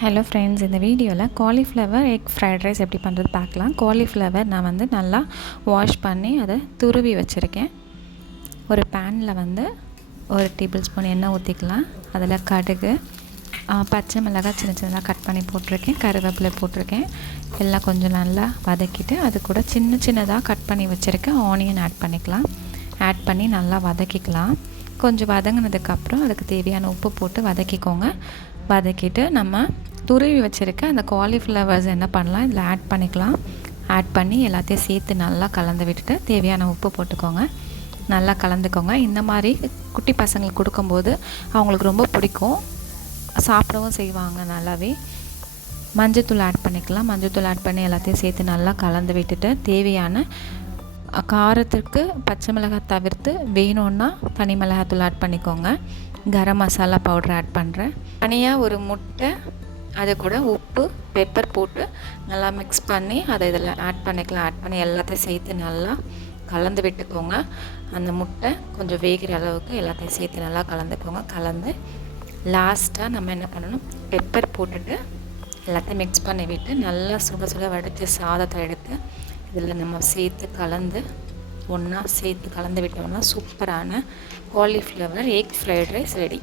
Hello friends இந்த வீடியோவில் cauliflower egg fried rice எப்படி பண்ணுறது பார்க்கலாம். காலிஃப்ளவர் நான் வந்து நல்லா வாஷ் பண்ணி அதை துருவி வச்சுருக்கேன். ஒரு பேனில் வந்து ஒரு டேபிள் ஸ்பூன் எண்ணெய் ஊற்றிக்கலாம் அதில் கடுகு பச்சை மிளகாய் சின்ன சின்னதாக கட் பண்ணி போட்டிருக்கேன். கருவேப்பிலை போட்டிருக்கேன். எல்லாம் கொஞ்சம் நல்லா வதக்கிட்டு அது கூட சின்ன சின்னதாக கட் பண்ணி வச்சுருக்கேன் ஆனியன் ஆட் பண்ணிக்கலாம். ஆட் பண்ணி நல்லா வதக்கிக்கலாம். கொஞ்சம் வதங்கினதுக்கப்புறம் அதுக்கு தேவையான உப்பு போட்டு வதக்கிக்கோங்க. வதக்கிட்டு நம்ம துருவி வச்சுருக்க அந்த காலிஃப்ளவர்ஸ் என்ன பண்ணலாம் இதில் ஆட் பண்ணிக்கலாம். ஆட் பண்ணி எல்லாத்தையும் சேர்த்து நல்லா கலந்து விட்டுட்டு தேவையான உப்பு போட்டுக்கோங்க. நல்லா கலந்துக்கோங்க. இந்த மாதிரி குட்டி பசங்களுக்கு கொடுக்கும்போது அவங்களுக்கு ரொம்ப பிடிக்கும். சாப்பிடவும் செய்வாங்க நல்லாவே. மஞ்சத்தூள் ஆட் பண்ணிக்கலாம். மஞ்சத்தூள் ஆட் பண்ணி எல்லாத்தையும் சேர்த்து நல்லா கலந்து விட்டுட்டு தேவையான காரத்துக்கு பச்சை மிளகாய் தவிர்த்து வேணும்னா தனி மிளகாத்தூள் ஆட் பண்ணிக்கோங்க. கரம் மசாலா பவுடர் ஆட் பண்ணுறேன் தனியாக ஒரு முட்டை அது கூட உப்பு பெப்பர் போட்டு நல்லா மிக்ஸ் பண்ணி அதை இதில் ஆட் பண்ணிக்கலாம். ஆட் பண்ணி எல்லாத்தையும் சேர்த்து நல்லா கலந்து விட்டுக்கோங்க. அந்த முட்டை கொஞ்சம் வேகிற அளவுக்கு எல்லாத்தையும் சேர்த்து நல்லா கலந்துக்கோங்க. கலந்து லாஸ்ட்டாக நம்ம என்ன பண்ணணும்? பெப்பர் போட்டுட்டு எல்லாத்தையும் மிக்ஸ் பண்ணி விட்டு நல்லா சுட சுட வடித்து சாதத்தை எடுத்து இதில் நம்ம சேர்த்து கலந்து ஒன்றா சேர்த்து கலந்து விட்டோம்னா சூப்பரான cauliflower egg fried rice ready